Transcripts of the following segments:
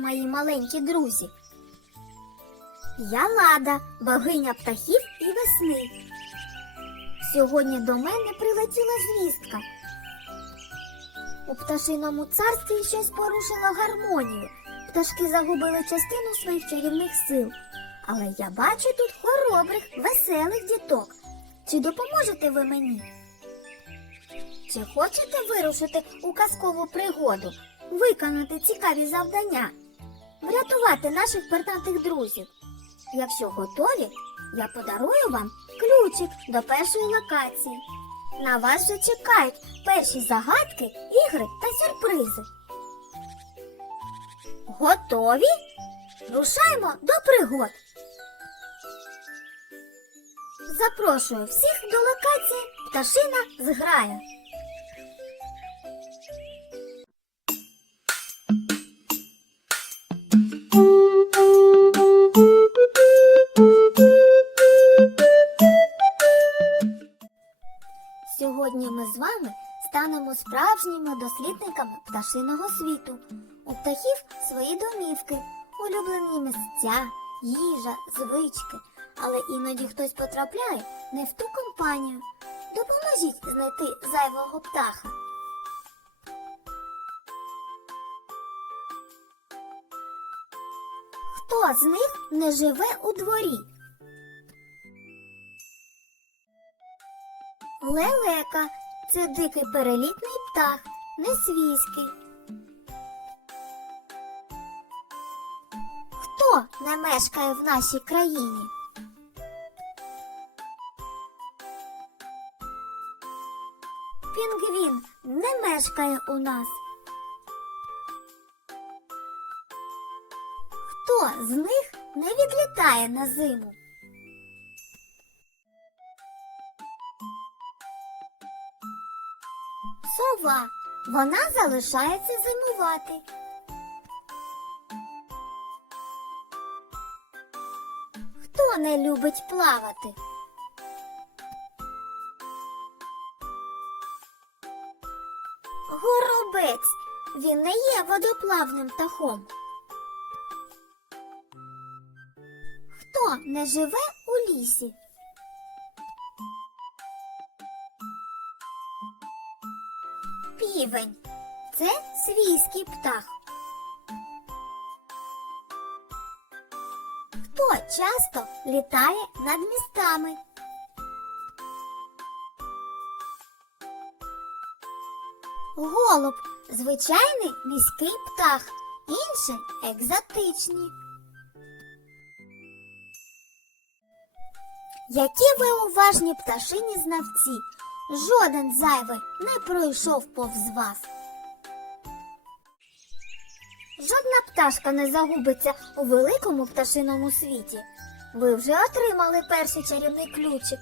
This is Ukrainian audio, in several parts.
мої маленькі друзі. Я Лада, богиня птахів і весни. Сьогодні до мене прилетіла звістка. У пташиному царстві щось порушило гармонію. Пташки загубили частину своїх чарівних сил. Але я бачу тут хоробрих, веселих діток. Чи допоможете ви мені? Чи хочете вирушити у казкову пригоду, виконати цікаві завдання, врятувати наших пернатих друзів? Якщо готові, я подарую вам ключик до першої локації. На вас вже чекають перші загадки, ігри та сюрпризи. Готові? Рушаймо до пригод. Запрошую всіх до локації Пташина зграя. Станемо справжніми дослідниками пташиного світу. У птахів свої домівки, улюблені місця, їжа, звички. Але іноді хтось потрапляє не в ту компанію. Допоможіть знайти зайвого птаха. Хто з них не живе у дворі? Лелека це дикий перелітний птах, не свійський. Хто не мешкає в нашій країні? Пінгвін не мешкає у нас. Хто з них не відлітає на зиму? Сова. Вона залишається зимувати. Хто не любить плавати? Горобець. Він не є водоплавним птахом. Хто не живе у лісі? Півень. Це свійський птах. Хто часто літає над містами? Голуб звичайний міський птах, інші екзотичні. Які ви уважні пташині знавці? Жоден зайвий не пройшов повз вас. Жодна пташка не загубиться у великому пташиному світі. Ви вже отримали перший чарівний ключик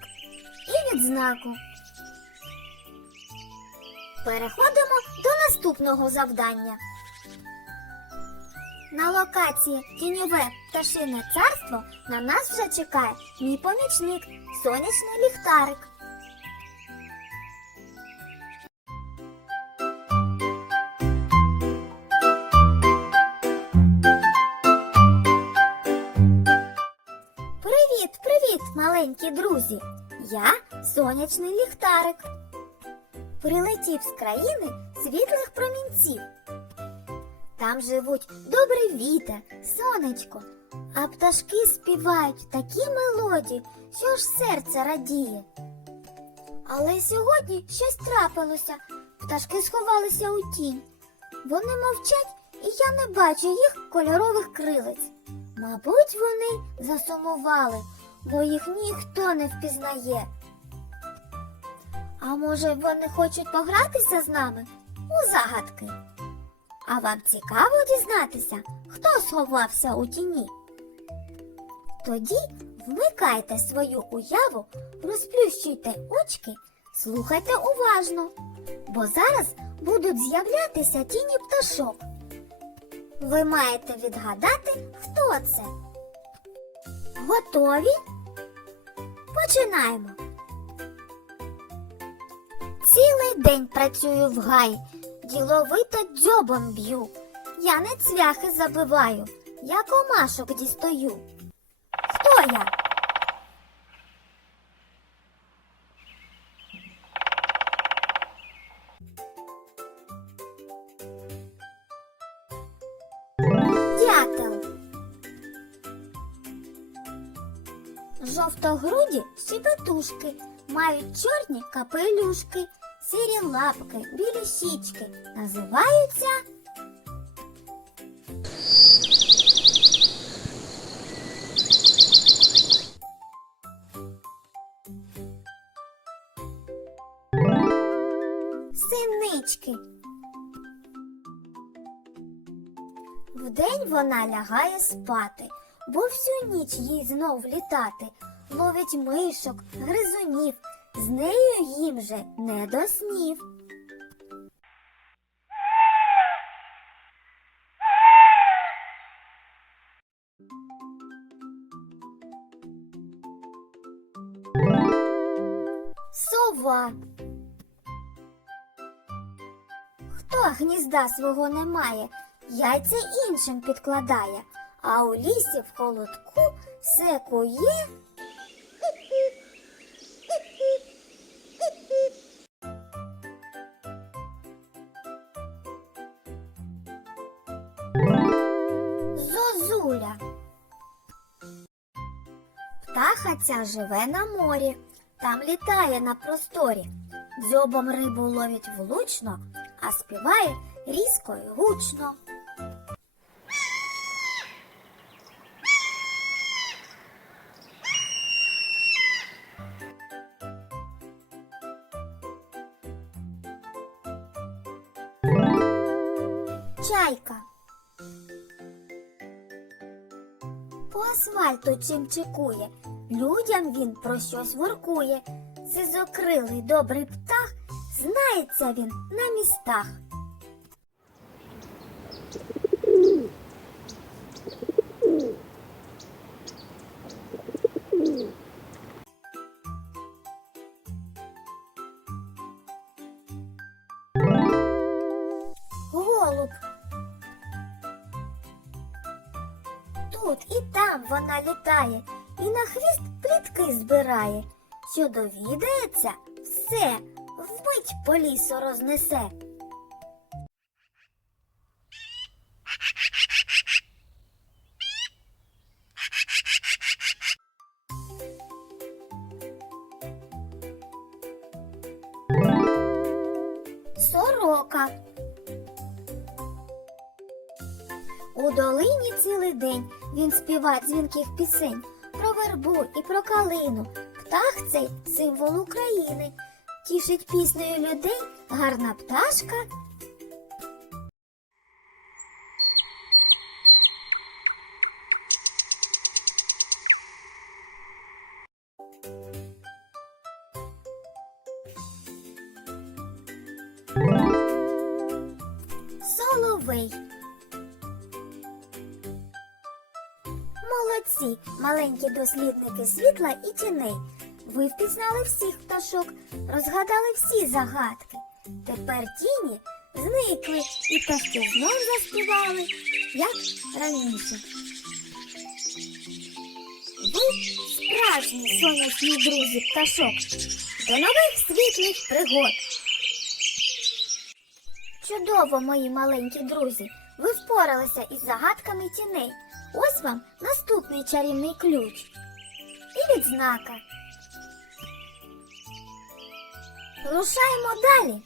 і відзнаку. Переходимо до наступного завдання. На локації Тіньове пташине царство на нас вже чекає мій помічник сонячний ліхтарик. Маленькі друзі! Я сонячний ліхтарик. Прилетів з країни світлих промінців. Там живуть добрий вітер, сонечко, а пташки співають такі мелодії, що аж серце радіє. Але сьогодні щось трапилося. Пташки сховалися у тінь. Вони мовчать, і я не бачу їх кольорових крилець. Мабуть, вони засумували, бо їх ніхто не впізнає. А може, вони хочуть погратися з нами у загадки? А вам цікаво дізнатися, хто сховався у тіні? Тоді вмикайте свою уяву, розплющуйте очки, слухайте уважно, бо зараз будуть з'являтися тіні пташок. Ви маєте відгадати, хто це. Готові? Починаємо. Цілий день працюю в гай, діловито дзьобом б'ю. Я не цвяхи забиваю, я комашок дістаю. Хто я? Дятел. Жовтогруді щебетушки, мають чорні капелюшки, сірі лапки, білі щічки. Називаються синички. Вдень вона лягає спати, бо всю ніч їй знов літати. Ловить мишок, гризунів, з нею їм же не до снів. Сова. Хто гнізда свого не має, яйця іншим підкладає, а у лісі в холодку все ця живе на морі, там літає на просторі. Дзьобом рибу ловить влучно, а співає різко й гучно. Чайка. По асфальту чим чекує, людям він про щось воркує. Сизокрилий добрий птах, знається він на містах. Голуб. Тут і там вона літає, і на хвіст плітки збирає. Що довідається, все вмить по лісу рознесе. Сорока. У долині цілий день він співає дзвінких пісень про вербу і про калину. Птах цей символ України. Тішить піснею людей гарна пташка. Молодці, маленькі дослідники світла і тіней. Ви впізнали всіх пташок, розгадали всі загадки. Тепер тіні зникли і пташки знов заспівали, як раніше. Ви справжні сонячні друзі пташок. До нових світлих пригод. Чудово, мої маленькі друзі. Ви впоралися із загадками тіней. Ось вам наступний чарівний ключ. І відзнака. Рушаємо далі.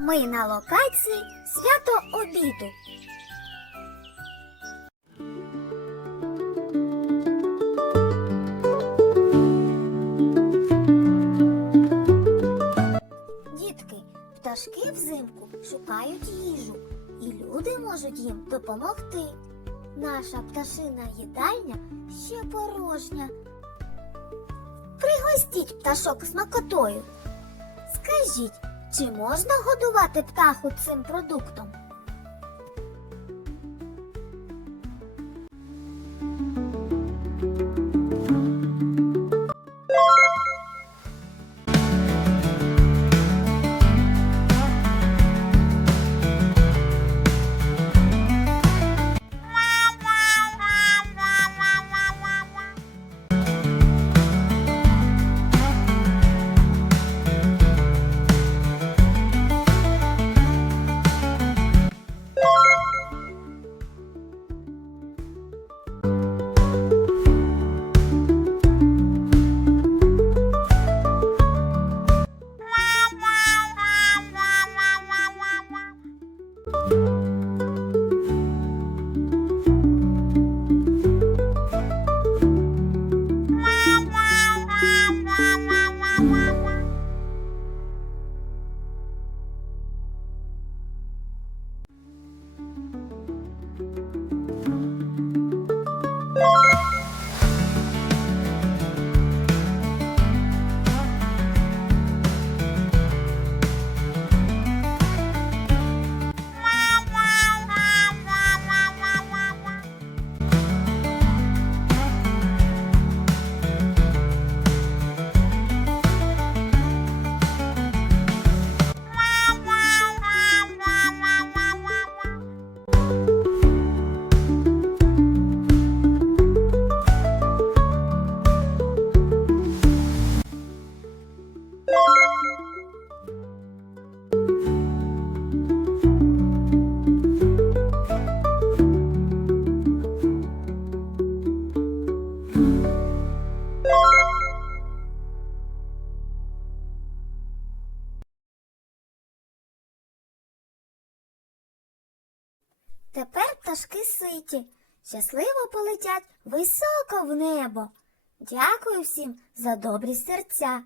Ми на локації свято обіду. Дітки, пташки взимку шукають їжу, і люди можуть їм допомогти. Наша пташина їдальня ще порожня. Пригостіть пташок смакотою. Скажіть, чи можна годувати птаху цим продуктом? Пташки ситі, щасливо полетять високо в небо. Дякую всім за добрі серця.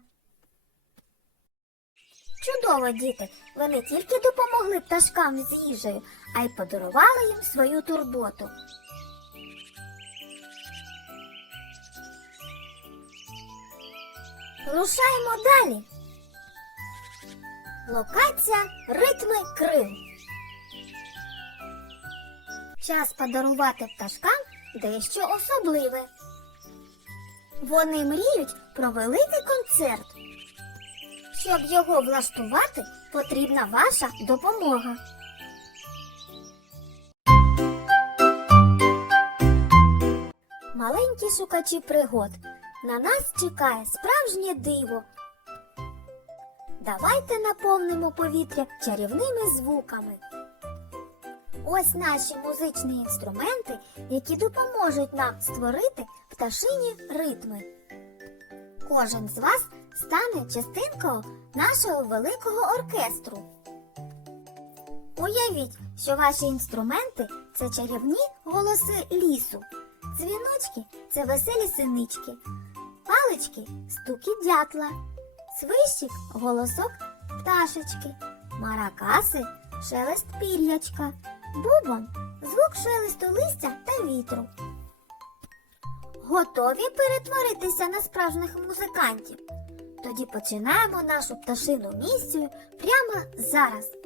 Чудово, діти! Ви не тільки допомогли пташкам з їжею, а й подарували їм свою турботу. Рушаємо далі. Локація ритми крил. Час подарувати пташкам дещо особливе. Вони мріють про великий концерт. Щоб його влаштувати, потрібна ваша допомога. Маленькі шукачі пригод. На нас чекає справжнє диво. Давайте наповнимо повітря чарівними звуками. Ось наші музичні інструменти, які допоможуть нам створити пташині ритми. Кожен з вас стане частинкою нашого великого оркестру. Уявіть, що ваші інструменти це чарівні голоси лісу, дзвіночки це веселі синички, палички стуки дятла, свищик голосок пташечки, маракаси шелест пір'ячка, бубон звук шелесту листя та вітру. Готові перетворитися на справжніх музикантів? Тоді починаємо нашу пташину місію прямо зараз.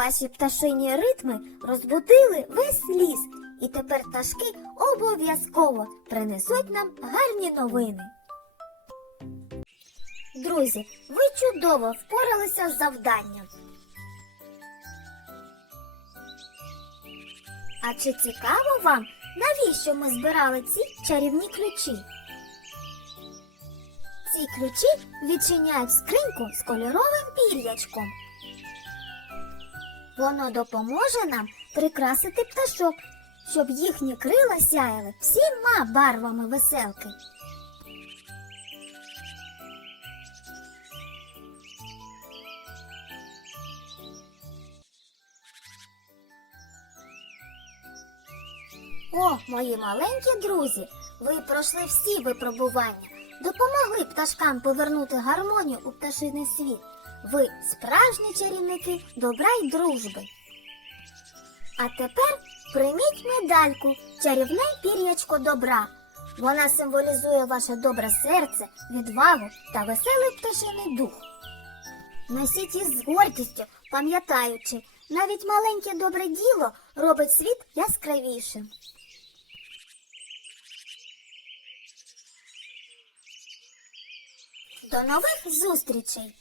Ваші пташині ритми розбудили весь ліс, і тепер пташки обов'язково принесуть нам гарні новини. Друзі, ви чудово впоралися з завданням. А чи цікаво вам, навіщо ми збирали ці чарівні ключі? Ці ключі відчиняють скриньку з кольоровим пір'ячком. Воно допоможе нам прикрасити пташок, щоб їхні крила сяяли всіма барвами веселки. О, мої маленькі друзі, ви пройшли всі випробування, допомогли пташкам повернути гармонію у пташиний світ. Ви справжні чарівники добра й дружби. А тепер прийміть медальку чарівне пір'ячко добра. Вона символізує ваше добре серце, відвагу та веселий пташиний дух. Носіть її з гордістю, пам'ятаючи, навіть маленьке добре діло робить світ яскравішим. До нових зустрічей!